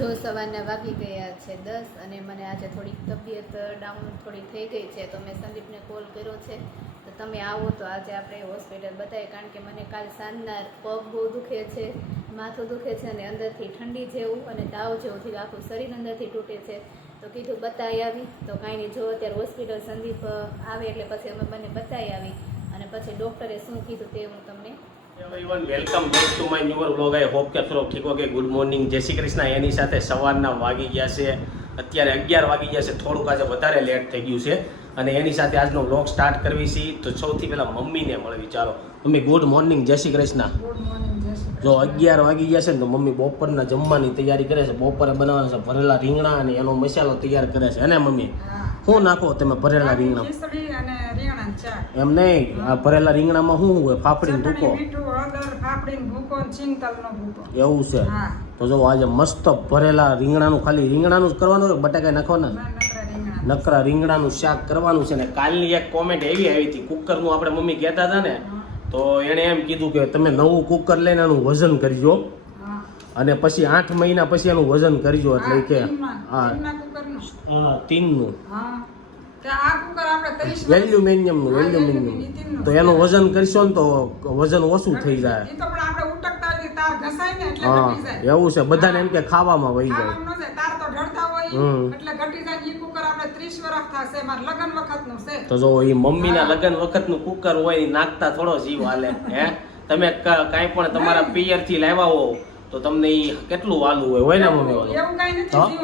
જો સવારના વાગી ગયા છે દસ અને મને આજે થોડીક તબિયત ડાઉન થોડી થઈ ગઈ છે, તો મેં સંદીપને કોલ કર્યો છે. તો તમે આવો તો આજે આપણે હોસ્પિટલ બતાવીએ, કારણ કે મને કાલ સાંજના પગ બહુ દુખે છે, માથું દુખે છે અને અંદરથી ઠંડી જેવું અને તાવ જેવું થયું આખું શરીર અંદરથી તૂટે છે. તો કીધું બતાવી આવી. તો કાંઈ નહીં, જો અત્યારે હોસ્પિટલ સંદીપ આવે એટલે પછી અમે બંને બતાવી આવી અને પછી ડૉક્ટરે શું કીધું તે હું તમને everyone welcome back to my newer vlog I hope કે થોડોક ઠીક ઓકે ગુડ મોર્નિંગ જય શ્રી કૃષ્ણ. એની સાથે સવારના વાગી ગયા છે. અત્યારે અગિયાર વાગી ગયા છે. થોડુંક આજે વધારે લેટ થઈ ગયું છે. અને એની સાથે આજનો વ્લોગ સ્ટાર્ટ કરવી છે. તો સૌથી પહેલાં મમ્મીને મળવી. ચાલો. મમ્મી ગુડ મોર્નિંગ જય શ્રી કૃષ્ણ. જો અગિયાર વાગી ગયા છે ને તો મમ્મી બપોરના જમવાની તૈયારી કરે છે. બપોરે બનાવવાના છે ભરેલા રીંગણા અને એનો મસાલો તૈયાર કરે છે. અને મમ્મી? શું નાખો તમે ભરેલા રીંગણા. એમ નહીં આ ભરેલા રીંગણામાં શું હોય? ભૂકો. ને ભૂકો. એવું છે? તો જો આજે મસ્ત ભરેલા રીંગણાનું ખાલી રીંગણાનું જ કરવાનું હોય બટાકા નાખવાના? નકરા રીંગણાનું શાક કરવાનું છે ને કાલની એક કોમેન્ટ એવી આવી હતી કુકરનું આપણે મમ્મી કહેતા હતા ને તો એણે એમ કીધું કે તમે નવું કુકર લઈને એનું વજન કરજો. અને પછી આઠ મહિના પછી એનું વજન કરજો એટલે કે હા. હા. ટીનનું વેલ્યુમેનિયમનું વેલ્યુમિનિયમ. તો એનું વજન કરશો ને તો વજન ઓછું થઈ જાય. હા એવું છે. બધાને એમ કે ખાવામાં વહી જાય. તો હમ. એટલે ઘટી જાય ઈ કુકર આપણે 30 વર્ષ થશે. માર લગન વખતનું છે. તો જો એ મમ્મીના લગ્ન વખતનું કુકર હોય નાખતા થોડો જીવ હાલે. હે? તમે કાંઈ પણ તમારા પિયરથી લાવ્યા હો તો તમને ઈ કેટલું વાલું હોય? હોય ને મમ્મી એવું કઈ નથી? જીવ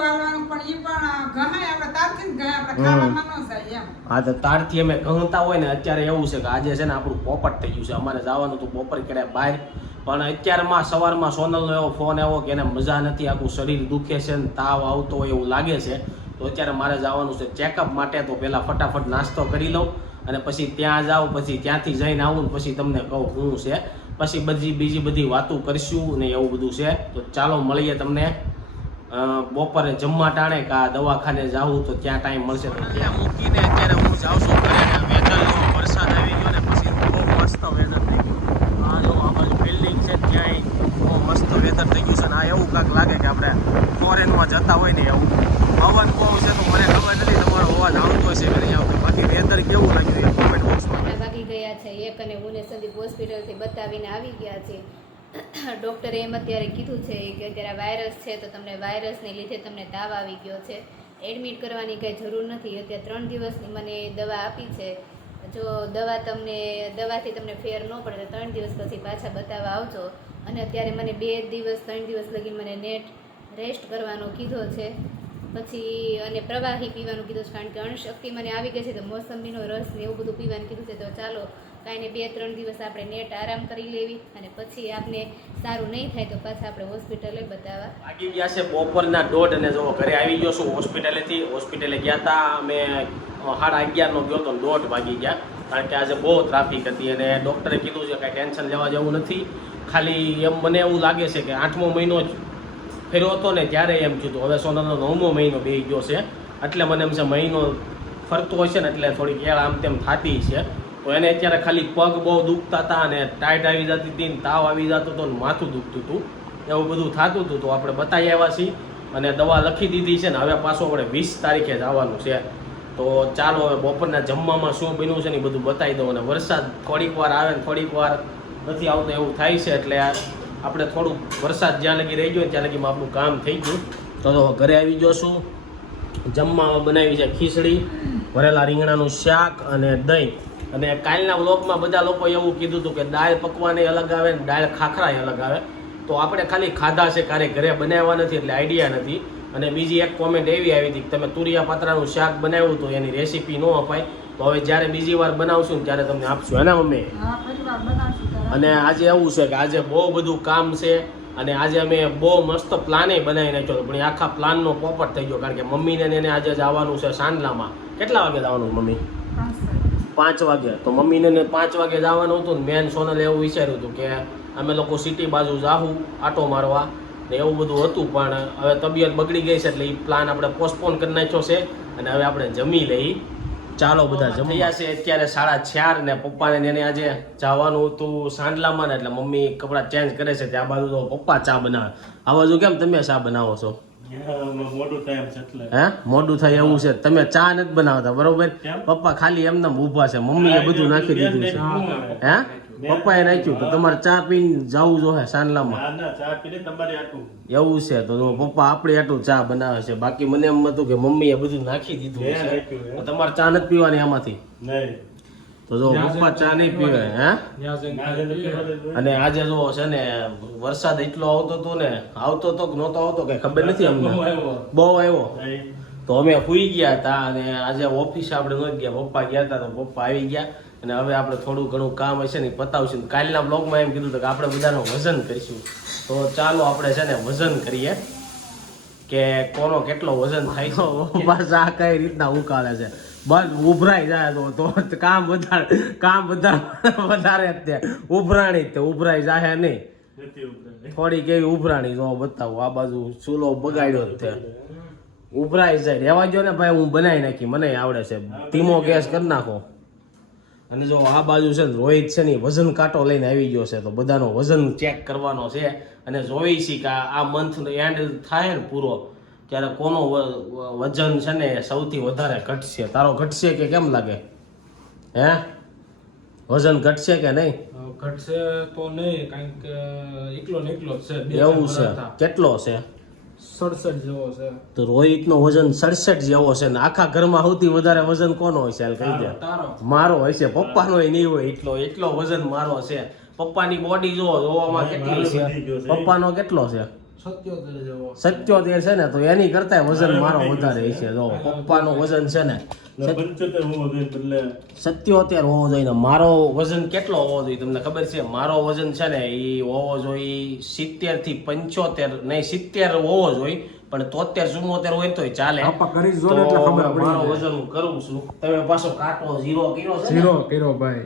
પણ ઈ પણ ગહાય આપણે તારથી જ ગહાય આપણે. ખાવામાં ન જાય એમ. હા તો તારથી અમે કહતા હોય ને અત્યારે એવું છે કે આજે છે ને આપણું પોપટ થઈ ગયું છે. અમારે જવાનું હતું બપોર કરે બહાર. પણ અત્યારમાં સવારમાં સોનલનો એવો ફોન આવ્યો કે એને મજા નથી આખું શરીર દુખે છે ને તાવ આવતો હોય એવું લાગે છે. તો અત્યારે મારે જવાનું છે ચેકઅપ માટે તો પહેલાં ફટાફટ નાસ્તો કરી લઉં અને પછી ત્યાં જાઉં પછી ત્યાંથી જઈને આવું ને પછી તમને કહું શું છે. પછી બધી બીજી બધી વાતો કરીશું ને એવું બધું છે. તો ચાલો મળીએ તમને. બપોરે જમવા ટાણે કે આ દવાખાને જાવું તો ત્યાં ટાઈમ મળશે તો ત્યાં મૂકીને અત્યારે હું જાઉં છું ઘરે. વરસાદ આવી ગયો ને પછી બહુ મસ્ત વેધર થઈ ગયું. આ જો આ બાજુ બિલ્ડિંગ છે ત્યાંય બહુ મસ્ત વેધર થઈ ગયું છે ને આ એવું કાંક લાગે કે આપણે ફોરેનમાં જતા હોય ને એવું. પવન બહુ છે તો મને ખબર નથી, તમારો અવાજ આવતો હશે કે નહીં આવતો. બાકી વેધર કેવું લાગ્યું એ કોમેન્ટ બોક્સમાં ના વાગી ગયા છે. એક અને હું સંદીપ હોસ્પિટલથી બતાવીને આવી ગયા છે. ડૉક્ટરે એમ અત્યારે કીધું છે કે અત્યારે વાયરસ છે તો તમને વાયરસને લીધે તમને તાવ આવી ગયો છે. એડમિટ કરવાની કંઈ જરૂર નથી. અત્યારે ત્રણ દિવસની મને દવા આપી છે. જો દવા તમને, દવાથી તમને ફેર ન પડે તો ત્રણ દિવસ પછી પાછા બતાવવા આવજો. અને અત્યારે મને બે દિવસ, ત્રણ દિવસ લગી મને નેટ રેસ્ટ કરવાનો કીધો છે. પછી અને પ્રવાહી પીવાનું કીધું છે કારણ કે અણશક્તિ મને આવી ગઈ છે તો મોસંબીનો રસ ને એવું બધું પીવાનું કીધું છે તો ચાલો કાંઈ ને બે ત્રણ દિવસ આપણે નેટ આરામ કરી લેવી અને પછી આપને સારું નહીં થાય તો પાછા આપણે હોસ્પિટલે બતાવવા. વાગી ગયા છે બપોરના દોઢ અને જો ઘરે આવી ગયો છું હોસ્પિટલેથી. હોસ્પિટલે ગયા હતા અમે સાડા અગિયારનો ગયો તો દોઢ વાગી ગયા. કારણ કે આજે બહુ ટ્રાફિક હતી અને ડૉક્ટરે કીધું છે કાંઈ ટેન્શન લેવા જેવું નથી. ખાલી એમ મને એવું લાગે છે કે આઠમો મહિનો જ ફેર્યો હતો ને ત્યારે એમ કીધું હવે સોનાનો નવમો મહિનો બે ગયો છે. એટલે મને એમ છે મહિનો ફરતો છે ને એટલે થોડીક એળ આમ તેમ થતી છે. તો એને અત્યારે ખાલી પગ બહુ દુખતા હતા અને ટાઈટ આવી જતી હતી ને તાવ આવી જતો હતો ને માથું દુખતું હતું. એવું બધું થતું હતું તો આપણે બતાવી આવ્યા છીએ અને દવા લખી દીધી છે ને હવે પાછો આપણે વીસ તારીખે જવાનું છે. તો ચાલો હવે બપોરના જમવામાં શું બન્યું છે ને બધું બતાવી દઉં અને વરસાદ થોડીક વાર આવે ને થોડીક વાર નથી આવતો એવું થાય છે એટલે આપણે થોડુંક વરસાદ જ્યાં લગી રહી ગયો ત્યાં લગીમાં આપણું કામ થઈ ગયું. તો ઘરે આવી જશું જમવામાં બનાવી છે ખીચડી, ભરેલા રીંગણાનું શાક અને દહીં. અને કાલના વ્લોગમાં બધા લોકો એવું કીધું હતું કે દાળ પકવાને અલગ આવે ને દાળ ખાખરાય અલગ આવે. તો આપણે ખાલી ખાધા છે ક્યારે ઘરે બનાવ્યા નથી એટલે આઈડિયા નથી. અને બીજી એક કોમેન્ટ એવી આવી હતી કે તમે તુરિયા પાત્રાનું શાક બનાવ્યું તો એની રેસીપી ન અપાય. તો હવે જ્યારે બીજી વાર બનાવશું ને ત્યારે તમને આપશું. એના મમ્મી? અને આજે એવું છે કે આજે બહુ બધું કામ છે અને આજે અમે બહુ મસ્ત પ્લાને બનાવી નાખ્યો પણ આખા પ્લાનનો પોપટ થઈ ગયો કારણ કે મમ્મીને એને આજે જવાનું છે સાંજલામાં. કેટલા વાગે જવાનું મમ્મી? પાંચ વાગે. તો મમ્મીને પાંચ વાગે જવાનું હતું ને મેન સોનલે એવું વિચાર્યું હતું કે અમે લોકો સિટી બાજુ જાહું આટો મારવા. ને એવું બધું હતું પણ હવે તબિયત બગડી ગઈ છે એટલે એ પ્લાન આપણે પોસ્ટપોન કરી નાખ્યો છે. અને હવે આપણે જમી લઈ ચાલો બધા જમ્યા છે અત્યારે સાડા ચાર ને પપ્પાને ને એને આજે જવાનું હતું સાંડલામાં ને એટલે મમ્મી કપડાં ચેન્જ કરે છે ત્યાં બાજુ તો પપ્પા ચા બનાવે. આ બાજુ કેમ તમે ચા બનાવો છો? મોડું થાય એવું છે. તમે ચા નથી બનાવતા બરોબર? પપ્પા ખાલી એમને ઊભા છે. મમ્મીએ બધું નાખી દીધું છે. હે? પપ્પાએ નાખ્યું તો તમારે ચા પીને જવું જોઈએ સાંડલામાં ના ના ચા પીને તમારે આટલું એવું છે તો પપ્પા આપણે આટલું ચા બનાવે છે. બાકી મને એમ હતું કે મમ્મીએ બધું નાખી દીધું છે. તમારે ચા નથી પીવાની આમાંથી? તો જો પપ્પા ચા નહીં પીવે હે. અને આજે જો છે ને વરસાદ એટલો આવતો હતો ને આવતો તો કે નહોતો આવતો કઈ ખબર નથી અમને. બહુ આવ્યો. તો અમે સુઈ ગયા હતા અને આજે ઓફિસ આપણે ન ગયા. પપ્પા ગયા હતા તો પપ્પા આવી ગયા અને હવે આપણે થોડું ઘણું કામ હશે ને પતાવશું. કાલના બ્લોગમાં એમ કીધું હતું કે આપણે બધાનું વજન કરીશું. તો ચાલો આપણે છે ને વજન કરીએ કે કોનો કેટલો વજન થાય છે. બસ આ કઈ રીતના ઉકાળે છે. બસ ઉભરાઈ જાય તો તો કામ વધારે કામ વધારે વધારે જ તે. ઉભરાણી જ તે. ઉભરાઈ જાય નહીં. થોડીક એવી થોડી કેવી ઉભરાણી જો બતાવું. આ બાજુ ચૂલો બગાડ્યો જ તે. ઉભરાઈ જાય. રહેવા જો ને ભાઈ હું બનાવી નાખી. મને આવડે છે. ધીમો ગેસ કરી નાખો. અને જો આ બાજુ છે ને રોહિત છે ને વજન કાંટો લઈને આવી ગયો છે તો બધાનો વજન ચેક કરવાનો છે. અને જોઈ છી કે આ મંથનો એન્ડ થાય ને પૂરો ત્યારે કોનો વજન છે ને સૌથી વધારે ઘટશે? તારો ઘટશે કે કેમ લાગે? હે? વજન ઘટશે કે નહીં? ઘટશે તો નહીં કારણ કે એકલો ને એકલો જ છે. એવું છે. કેટલો છે? સડસઠ જેવો છે. તો રોહિતનો વજન સડસઠ જેવો છે ને આખા ઘરમાં સૌથી વધારે વજન કોનો હોય છે કહી દે. મારો હોય છે પપ્પાનો નહીં હોય એટલો એટલો વજન મારો છે. પપ્પાની બોડી જો જોવામાં કેટલી છે? પપ્પાનો કેટલો છે? સત્યોતેર છે ને તો એની કરતા વજન મારો વધારે છે. જો પપ્પાનો વજન છે ને સત્યોતેર હોવો જોઈએ મારો વજન કેટલો હોવો જોઈએ તમને ખબર છે? મારો વજન છે ને એ હોવો જોઈએ સિત્તેરથી પંચોતેર નહીં સિત્તેર હોવો જોઈએ પણ તોતેર ચુમ્મોતેર હોય ચાલે. તો ખબર પડી મારો વજન હું કરું છું. તમે પાછો કાટો ઝીરો કર્યો છે ઝીરો કર્યો ભાઈ.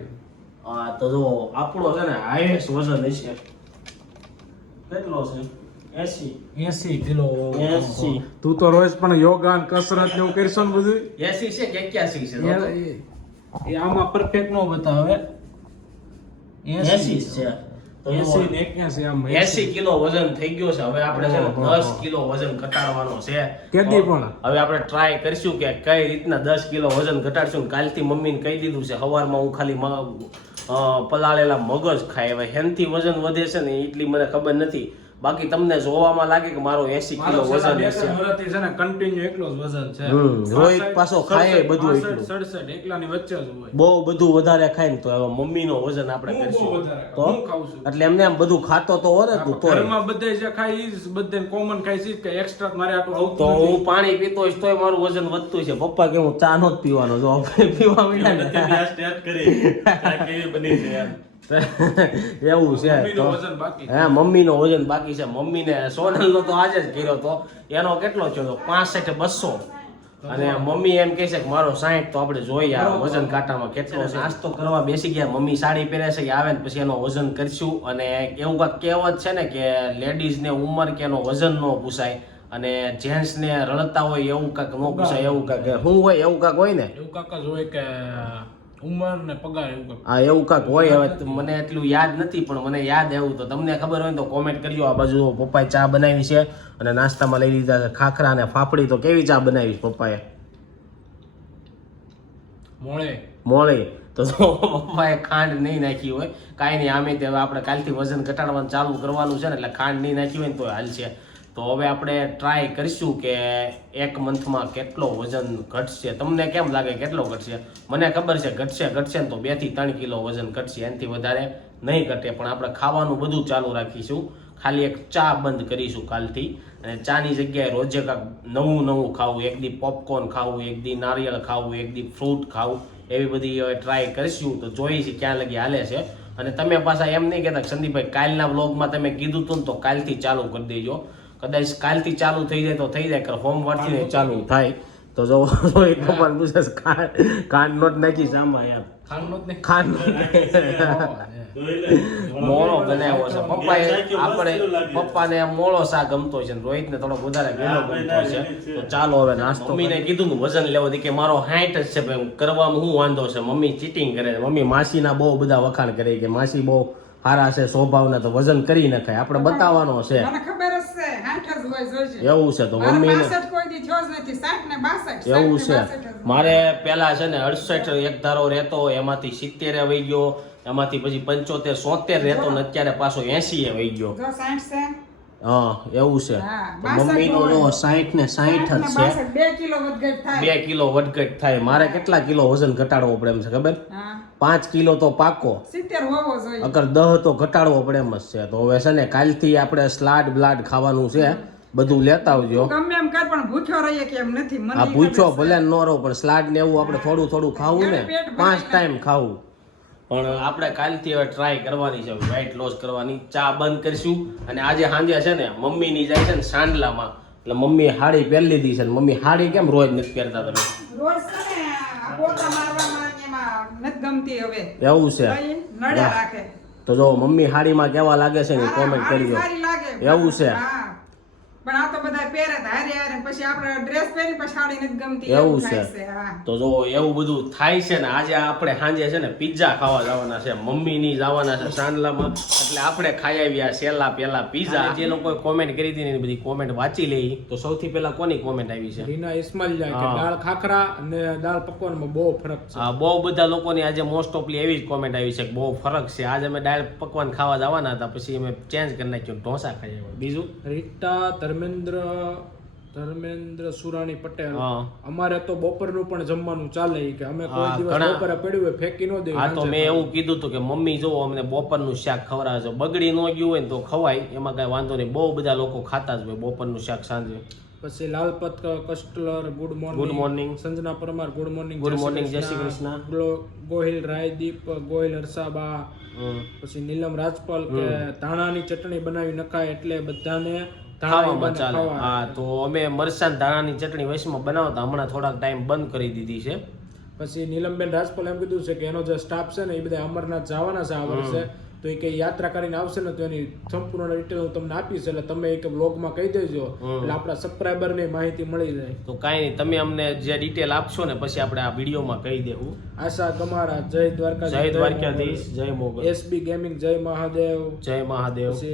હા તો જો આપણો છે ને હાઈએસ્ટ વજન હશે. કેટલો છે? એસી. કિલો તું તો રોજ પણ યોગા ને કસરત ને એવું કરશો ને બધું એસી છે કે એક્યાસી છે? એ- આમાં પરફેક્ટ નો બતાવે. એસી છે. એસી ને એક્યાસી આમ એસી કિલો વજન થઈ ગયો છે. હવે આપણે છે દસ કિલો વજન ઘટાડવાનો છે. કેદી પણ? હવે આપણે ટ્રાય કરીશું કે કઈ રીતના દસ કિલો વજન ઘટાડશું કાલથી મમ્મીને કહી દીધું છે સવારમાં હું ખાલી પલાળેલા મગજ ખાય. હવે હેનથી વજન વધે છે ને એટલી મને ખબર નથી. બાકી તમને જોવામાં લાગે કે મારો એસી કિલો વજન વર્ષથી છે. ને કન્ટિન્યુ એકલો જ વજન છે. રોહિત પાછો ખાય બધું. એકલાની વચ્ચે જ હોય. બહુ બધું વધારે ખાય ને તો હવે મમ્મીનો વજન આપણે કરીશું. તો? હું ખાઉં છું. એટલે એમને એમ બધું ખાતો તો હોત તું તો ઘરમાં બધે જે ખાય ઈ જ કોમન ખાય છે કે એક્સ્ટ્રા મારે આટલું આવતું તો હું પાણી પીતો હોઈશ તોય મારું વજન વધતું છે. પપ્પા કે હું ચા નો જ પીવાનો જો પીવા મીડા ને. કરી. ચા કેવી બની છે યાર એવું છે મમ્મીનું તો- વજન બાકી છે. હે મમ્મીનો વજન બાકી છે. મમ્મીને સોનલનો તો આજે જ કર્યો તો. એનો કેટલો થયો પાસઠ બસો. અને મમ્મી એમ કહે છે કે મારો સાઈઠ તો આપણે જોઈએ આ વજન કાંટામાં કેટલો છે. નાસ્તો કરવા બેસી ગયા મમ્મી સાડી પહેરે છે કે આવે ને પછી એનો વજન કરશું. અને એવું કાંઈક કહેવત છે ને કે લેડીઝને ઉંમર કે એનો વજન ન પૂછાય. અને જેન્ટ્સને રડતા હોય એવું કાંઈક ન પૂછાય એવું કાંઈક. શું હોય એવું કાંઈક હોય ને? એવું કાકા જ હોય કે ઉંમર ને પગાર એવું કંઈક. હા એવું કાંઈક હોય. હવે મને એટલું યાદ નથી પણ મને યાદ આવ્યું તો તમને ખબર હોય તો કોમેન્ટ કરજો. આ બાજુ પપ્પાએ ચા બનાવી છે અને નાસ્તામાં લઈ લીધા છે ખાખરા અને ફાફડી. તો કેવી ચા બનાવી પપ્પાએ? મોળે. મોળે. તો જો પપ્પાએ ખાંડ નહીં નાખી હોય. કાંઈ નહીં આમે તે હવે આપણે કાલથી વજન ઘટાડવાનું ચાલુ કરવાનું છે ને એટલે ખાંડ નહીં નાખી હોય ને તો હાલ છે. તો હવે આપણે ટ્રાય કરીશું કે એક મંથમાં કેટલો વજન ઘટશે. તમને કેમ લાગે કેટલો ઘટશે? મને ખબર છે ઘટશે ઘટશે તો બેથી ત્રણ કિલો વજન ઘટશે. એનાથી વધારે નહીં ઘટે, પણ આપણે ખાવાનું બધું ચાલુ રાખીશું. ખાલી એક ચા બંધ કરીશું કાલથી. અને ચાની જગ્યાએ રોજે કાંક નવું નવું ખાવું, એક દી પોપકોર્ન ખાવું, એક દી નારિયેળ ખાવું, એક દી ફ્રૂટ ખાવું, એવી બધી હવે ટ્રાય કરીશું. તો જોઈશું ક્યાં લગી હાલે છે. અને તમે પાછા એમ નહીં કહેતા સંદીપભાઈ, કાલના વ્લોગમાં તમે કીધું હતું ને તો કાલથી ચાલુ કરી દેજો. કદાચ કાલથી ચાલુ થઈ જાય તો થઈ જાય કે હોમવર્કથી ને ચાલુ થાય. તો જો એક ભગવાન પૂછે કાન નોટ નાખી આમાં યાર. ખાંડ મોળો બનાવ્યો છે. પપ્પાએ આપણે પપ્પાને મોળો શા ગમતો છે ને રોહિતને થોડો વધારે ગેલો ગમતો છે. તો ચાલો હવે નાસ્તો મમ્મીને કીધું વજન લેવો કે મારો હાઈટ જ છે ભાઈ કરવામાં શું વાંધો છે? મમ્મી ચીટિંગ કરે મમ્મી માસીના બહુ બધા વખાણ કરે કે માસી બહુ સારા છે સ્વભાવના તો વજન કરી નખાય. આપણે બતાવવાનો છે. ખબર એવું છે તો મારે મમ્મીને 62 કોઈ દી થયો જ નથી 60 ને 62 એવું 60 ને છે 62 જ. મારે પેલા છે ને અડસઠ એક ધારો રહેતો એમાંથી સિત્તેર વહી ગયો એમાંથી પછી પંચોતેર સોતેર રહેતો ને અત્યારે પાછો એસી એ વહી ગયો જો 60 છે હા એવું છે મમ્મી તો 62 મમ્મીનો હોય. જો સાઠ ને સાહીઠ જ છે બે કિલો વધઘટ થાય મારે કેટલા કિલો વજન ઘટાડવો પડે એમ છે ખબર પાંચ કિલો તો પાકો 70 હોવો જોઈએ અગર દહ તો ઘટાડવો પડે એમ જ છે તો હવે છે ને કાલથી આપણે સ્લાડ બ્લાડ ખાવાનું છે બધું લેતા આવજો. ગમે એમ કર પણ ભૂખ્યો રહીએ કે એમ નથી મને ખબર છે. ભલે ન રહો પણ સ્લાડ ને એવું આપણે થોડું થોડું ખાવું ને પાંચ ટાઈમ ખાવું. પણ આપણે કાલથી હવે ટ્રાય કરવાની છે વેઇટ લોસ કરવાની. ચા બંધ કરીશું અને આજે સાંજે છે ને મમ્મીની જાય છે ને સાંડલામાં. એટલે મમ્મી હાડી પહેરી લીધી છે ને મમ્મી હાડી કેમ રોજ નથી પહેરતા તમે? રોજ નથી ગમતી હવે. એવું છે. નડ્યા રાખે. તો જો મમ્મી હાડીમાં કેવા લાગે છે ને હા, કોમેન્ટ હારી કરજો. એવું છે? હા પણ આ તો બધા પહેરે તો હારે હારે પછી આપણે ડ્રેસ પહેરી પછી સાડી નથી ગમતી એવું છે. તો જો એવું બધું થાય છે ને આજે આપણે સાંજે છે ને પિઝા ખાવા જવાના છે મમ્મીની જવાના છે સાંડલામાં. એટલે આપણે ખાઈ આવ્યા સેલા પેલા પિઝા જે લોકો કોમેન્ટ કરી હતી ને બધી કોમેન્ટ વાંચી લઈ તો સૌથી પહેલા કોની કોમેન્ટ આવી છે? રીના ઇસ્માઇલ કે દાળ ખાખરા અને દાળ પકવાનમાં બહુ ફરક છે. આ બહુ બધા લોકોની આજે મોસ્ટ ઓફલી એવી જ કોમેન્ટ આવી છે કે બહુ ફરક છે. આજે અમે દાળ પકવાન ખાવા જવાના હતા પછી અમે ચેન્જ કરી નાખ્યું ઢોસા ખાઈ આવ્યા. બીજું? રીટા ધર્મેન્દ્ર ધર્મેન્દ્ર સુરાણી પટેલ. અમારે તો બપોરનું પણ જમવાનું ચાલે કે અમે કોઈ દિવસ બપોરે પડ્યું હોય ફેંકી ન દેવું હા તો મેં એવું કીધું હતું કે મમ્મી જો અમને બપોરનું શાક ખવડાવે છે. બગડી ન ગયું હોય ને તો ખવાય. એમાં કઈ વાંધો નહીં. બહુ બધા લોકો ખાતા જ હોય બપોરનું શાક સાંજે. પછી લાલપત કસ્ટલર good morning. Good morning. Sanjana Parmar good morning good morning Jai Shri Krishna. Gohil રાયદીપ Gohil હર્ષાબા પછી નીલમ રાજપાલ કે ધાણાની ચટણી બનાવી નખાય એટલે બધાને ખાવામાં ચાલે. હા તો અમે મરસાન ધાણાની ચટણી વૈશ્વમાં બનાવતા હમણાં થોડાક ટાઈમ બંધ કરી દીધી છે. પછી નીલમબેન રાજપાલ એમ કીધું છે કે એનો જે સ્ટાફ છે ને એ બધા અમરનાથ જવાના છે આ વર્ષે. તો એ કે યાત્રા કરીને આવશે ને તો એની સંપૂર્ણ ડિટેલ હું તમને આપીશ. એટલે તમે એક બ્લોગમાં કહી દેજો. એટલે આપણા સબસ્ક્રાઈબરની માહિતી મળી જાય તો કાંઈ નહીં તમે અમને જે ડિટેલ આપશો ને પછી આપણે આ વિડીયોમાં કહી દેવું. આશા તમારા જય દ્વારકા જય દ્વારકાધીશ જય મોગલ. એસબી ગેમિંગ જય મહાદેવ. જય મહાદેવ. પછી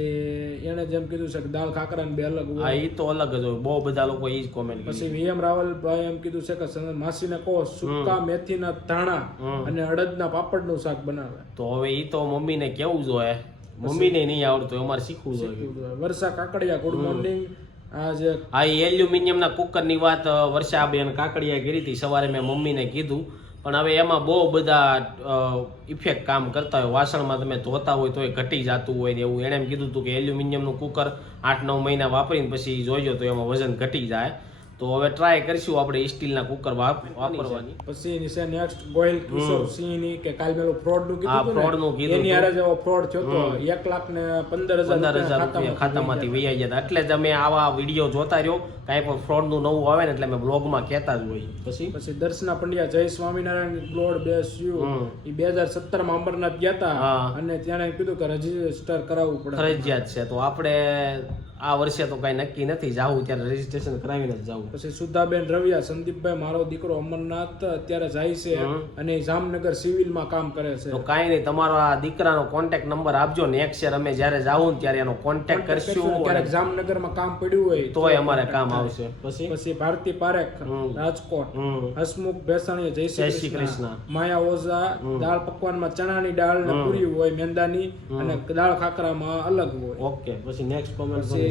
એને જેમ કીધું છે કે દાલ ખાકરા ને બે અલગ હોય. એ તો અલગ જ હોય. બહુ બધા લોકો એ જ કોમેન્ટ પછી વીએમ રાવલભાઈ એમ કીધું છે કે સન- માસીને કહો સુકા મેથીના ધાણા અને અડદના પાપડનું શાક બનાવે. તો હવે એ તો મમ્મીને કેવું જોઈએ મમ્મીને નહીં આવડતું અમારે શીખવું જોઈએ. વર્ષા કાકડિયા ગુડ મોર્નિંગ આ એલ્યુમિનિયમ ના કુકર એલ્યુમિનિયમના કુકરની વાત વર્ષાબેન કાકડિયા કરી હતી. સવારે મેં મમ્મીને કીધું પણ હવે એમાં બહુ બધા ઇફેક્ટ કામ કરતા હોય. વાસણમાં તમે ધોતા હોય તો એ ઘટી જતું હોય ને એવું. એણે એમ કીધું હતું કે એલ્યુમિનિયમનું કુકર આઠ નવ મહિના વાપરીને પછી જોઈજો તો એમાં વજન ઘટી જાય. તો હવે ટ્રાય કરીશું આપણે સ્ટીલના કુકર વાપરવાની. પછી એની છે નેક્સ્ટ ગોયલ કિશોર સિંહની કે કાલ મેલો ફ્રોડનું કીધું ફ્રોડનું કીધું એની આરે જેવો ફ્રોડ થયો તો એક લાખ ને પંદર હજાર પંદર હજાર રૂપિયા રૂપિયા ખાતામાંથી વહી ગયા હતા. એટલે જ અમે આવા વીડિયો જોતા રહ્યો. કાંઈ પણ ફ્રોડનું નવું આવે ને એટલે અમે બ્લોગમાં કહેતા જ હોય પછી? પછી દર્શના પંડ્યા જય સ્વામિનારાયણ ગ્લોડ બેસ યુ. એ બે હજાર સત્તરમાં અમરનાથ ગયા હતા અને ત્યાં કીધું કે રજિસ્ટર કરાવવું પડે. ફરજિયાત છે. તો આપણે આ વર્ષે તો કાંઈ નક્કી નથી. જવું ત્યારે રજીસ્ટ્રેશન કરાવીને જ જવું પછી સુધાબેન રવિયા સંદીપભાઈ મારો દીકરો અમરનાથ અત્યારે જાય છે અને જામનગર સિવિલમાં કામ કરે છે. તો કાંઈ નહીં તમારો આ દીકરાનો કોન્ટેક્ટ નંબર આપજો નેક્સ્ટ યર અમે જ્યારે જાવું ત્યારે એનો કોન્ટેક્ટ કરશું ક્યારેક જામનગરમાં કામ પડ્યું હોય તોય અમારે કામ આવશે. પછી? પછી ભારતી પારેખ રાજકોટ હસમુખ ભેસાણી જય શ્રી કૃષ્ણ. માયા ઓઝા દાળ પકવાનમાં ચણાની દાળ ને પૂરી હોય મેંદાની અને દાળ ખાખરામાં અલગ હોય. ઓકે પછી નેક્સ્ટ કોમેન્ટ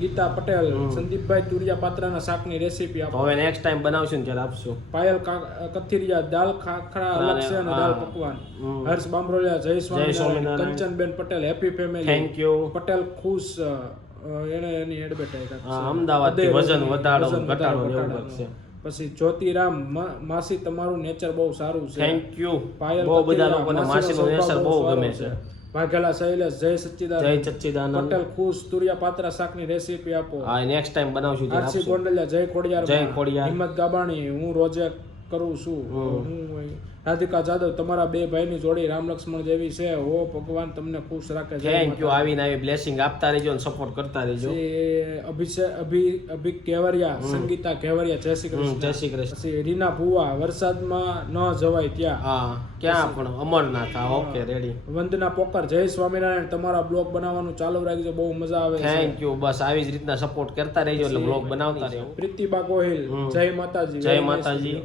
ગીતા પટેલ સંદીપભાઈ તુરિયા પાત્રાના શાકની રેસીપી આપો. હવે નેક્સ્ટ ટાઈમ બનાવશું ને ત્યારે આપશું. પાયલ કથિરિયા દાલ ખાખરા અલગ અને દાલ પકવાન. હર્ષ બામરોલિયા જય Swaminarayan. Kanchanben Patel happy family. Thank you Patel ખુશ એને એની એડવર્ટાઈઝ અમદાવાદ વજન વધારો, ઘટાડો એવું છે. પછી જ્યોતિરામ માસી તમારું નેચર બહુ સારું છે. થેન્ક યુ પાયલ બહુ બધા લોકોને માસીનું નેચર બહુ ગમે છે. વાઘેલા શૈલેષ જય સચ્ચિદાનંદ. જય સચ્ચિદાનંદ. પટેલ ખુશ તુરિયા પાત્રા શાકની રેસીપી આપો. હા નેક્સ્ટ ટાઈમ બનાવશું આરસી ગોંડલિયા જય ખોડિયાર જય ખોડિયાર. હિંમત ગાબાણી હું રોજે કરું છું. હું રાધિકા જાદવ તમારા બે ભાઈની જોડી રામ લક્ષ્મણ જેવી છે. હો ભગવાન તમને ખુશ રાખે જય થેન્ક યુ આવીને આવી બ્લેસિંગ આપતા રહેજો અને સપોર્ટ કરતા રહેજો. અભિષેક અભિ અભિક કેવરિયા સંગીતા કેવરિયા જય શ્રી કૃષ્ણ જય શ્રી કૃષ્ણ. રીના ભુવા વરસાદમાં ન જવાય ત્યાં. હા ક્યાં પણ અમરનાથ હા ઓકે રેડી વંદના પોકર જય સ્વામિનારાયણ. તમારા બ્લોગ બનાવવાનું ચાલુ રાખજો બહુ મજા આવે થેન્ક યુ બસ આવી જ રીતના સપોર્ટ કરતા રહેજો એટલે બ્લોગ બનાવતા રહેજો. પ્રીતિબા ગોહિલ જય માતાજી. જય માતાજી.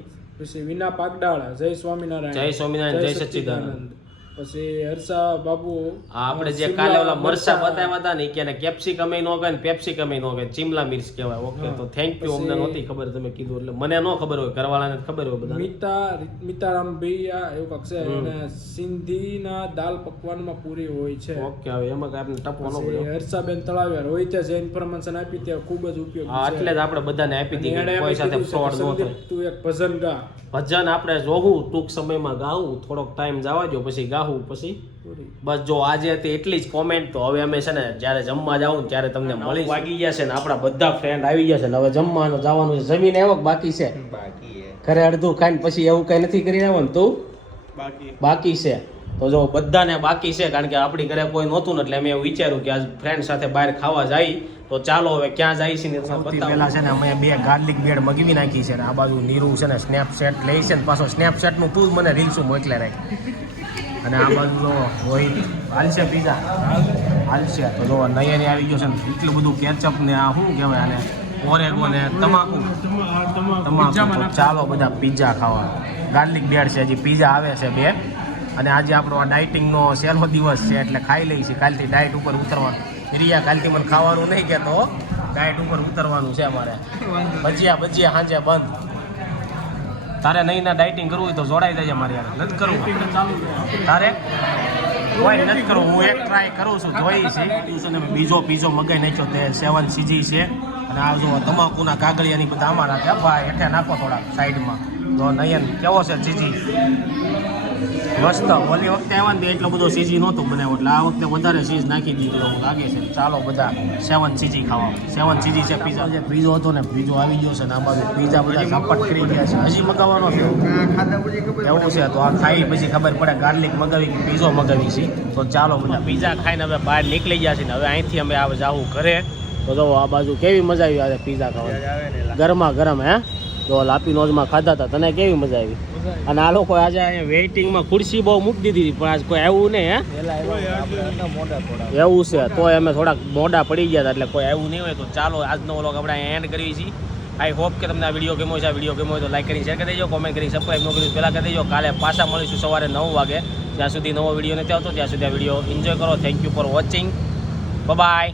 પછી વિના પાકડાળા જય સ્વામિનારાયણ. જય સ્વામિનારાયણ જય સચ્ચિદાનંદ પછી હર્ષા બાબુ આપણે જે કાલે ઓલા મરસા બતાવ્યા હતા ને કે કેપ્સિકમ નો કહે પેપ્સિકમ નો કહે ચીમલા મિર્ચ કહેવાય. ઓકે તો થેન્ક યુ અમને નહોતી ખબર તમે કીધું એટલે મને ન ખબર હોય ઘરવાળાને ખબર હોય બધા મિતા મિતારામ ભૈયા એવું કાંઈક છે અને સિંધીના દાલ પકવાનમાં પૂરી હોય છે. ઓકે હવે એમાં કઈ આપણે ટપવાનો પડ્યો. હર્ષાબેન તળાવિયા રોહિતે જે ઇન્ફોર્મેશન આપી તે ખૂબ જ હા ઉપયોગી છે. એટલે જ આપણે બધાને આપી દીધી કોઈ સાથે ફ્રોડ નો થાય. તું એક ભજન ગા ભજન આપણે જોવું ટૂંક સમયમાં ગાવું થોડોક ટાઈમ જવા દો પછી ગાવું. પછી. બસ જો આજે હતી એટલી જ કોમેન્ટ તો હવે અમે છે ને જ્યારે જમવા જાવ ને ત્યારે તમને મળી વાગી ગયા છે ને આપણા બધા ફ્રેન્ડ આવી ગયા છે ને હવે જમવાનું જવાનું છે. જમીન આવક બાકી છે. ઘરે અડધું ખાઈને પછી એવું કઈ નથી કરી આવવાનું તું? બાકી. છે. તો જો બધાને બાકી છે કારણ કે આપણી ઘરે કોઈ નહોતું ને એટલે અમે એવું વિચાર્યું કે આજ ફ્રેન્ડ સાથે બહાર ખાવા જાય. તો ચાલો હવે ક્યાં જાય છે ને પહેલા છે ને અમે બે ગાર્લિક બેડ મગવી નાખી છે ને આ બાજુ નીરુ છે ને સ્નેપચેટ લે છે ને પાછો સ્નેપચેટનું તું મને રીલ્સું મોકલે રાખ. અને આ બાજુ રોહિત હાલશે પીઝા? હાલશે તો જો નયને આવી ગયો છે ને એટલું બધું કેચઅપ ને આ શું કહેવાય આને? ઓરેગો ને તમાકુ. તમાકુ. ચાલો બધા પીઝા ખાવા. ગાર્લિક બેડ છે હજી પીઝા આવે છે બે. અને આજે આપણો આ ડાયટિંગનો સહેલો દિવસ છે એટલે ખાઈ લઈએ છીએ કાલથી ડાયટ ઉપર ઉતરવાનું. રિયા કાલથી મને ખાવાનું નહીં કહેતો ડાયટ ઉપર ઉતરવાનું છે અમારે. ભજીયા ભજીયા સાંજે બંધ. તારે નહીં ના ડાયટિંગ કરવું હોય તો જોડાઈ જાય મારે યાર નથી કરવું. તારે? કોઈ નથી કરવું. હું એક ટ્રાય કરું છું. જોઈ છે. બીજો પીઝો મગાઈ નાખ્યો તે સેવન સીજી છે. અને આ જો તમાકુના કાગળિયાની બધા આમાં રાખે. ભાઈ હેઠે નાખો થોડા સાઈડમાં તો નયન, કેવો છે સીજી મસ્ત. ઓલી વખતે આવ્યા ને તો એટલો બધો સીજી નહોતું બનાવ્યો એટલે આ વખતે વધારે સીઝ નાખી દીધું એવું લાગે છે. ચાલો બધા સેવન સીજી ખાવા. સેવન સીજી છે પીઝા જે પીઝો હતો ને પીઝો આવી ગયો છે ને આ બાજુ પીઝા બધા ઝાપટ કરી ગયા છે. હજી મગાવવાનો છે. એવું છે તો આ ખાઈ પછી ખબર પડે ગાર્લિક મગાવી કે પીઝો મગાવી છે. તો ચાલો બધા. પીઝા ખાઈને હવે બહાર નીકળી ગયા છે ને હવે અહીંથી અમે આવે જાવું ઘરે. તો જો આ બાજુ કેવી મજા આવી આજે પીઝા ખાવાની? ગરમા ગરમ હે? તો લાપી નોજમાં ખાધા હતા તને કેવી મજા આવી? અને આ લોકો આજે અહીંયા વેઇટિંગમાં ખુરશી બહુ મૂકી દીધી પણ આજ કોઈ આવ્યું નહીં હે? એવું છે તો અમે થોડાક મોડા પડી ગયા હતા એટલે કોઈ આવ્યું નહીં હોય. તો ચાલો આજનો વ્લોગ આપણે અહીંયા એન્ડ કરીએ છીએ. આઈ હોપ કે તમને આ વીડિયો ગમ્યો છે આ વીડિયો ગમ્યો હોય તો લાઈક કરી શેર કરી દેજો કોમેન્ટ કરી સબસ્ક્રાઈબ ન કર્યું પહેલાં કરી દેજો. કાલે પાછા મળીશું સવારે નવ વાગે. ત્યાં સુધી નવો વીડિયો નથી આવતો ત્યાં સુધી આ વીડિયો એન્જોય કરો. Thank you for watching bye